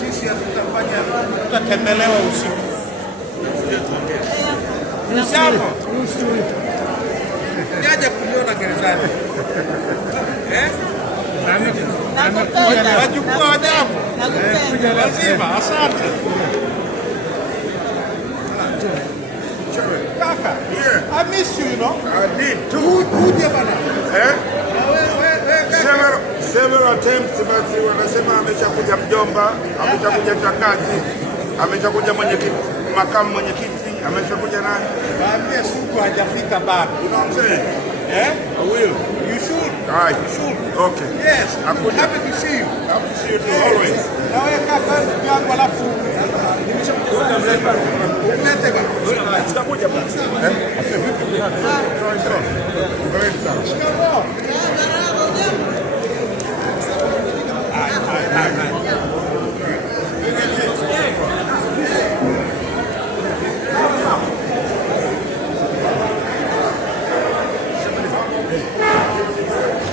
Sisi tutatembelewa usiku. Niaje kuliona gerezani. Wajukuu wa ajabu. Lazima, asante. Kaka, I missed you, you know. I did too. Uje bana. Several attempts, basi wanasema ameshakuja mjomba, ameshakuja chakazi, ameshakuja mwenyekiti, makamu mwenyekiti, ameshakuja nani? Baambie Suku hajafika bado. You know what I'm saying? I will. You should. Alright. You should. Okay. Yes. I'm happy to see you. Happy to see you too, always. Na wewe kaka yangu alafu umlete bana. Sitakuja basi. Shikamoo.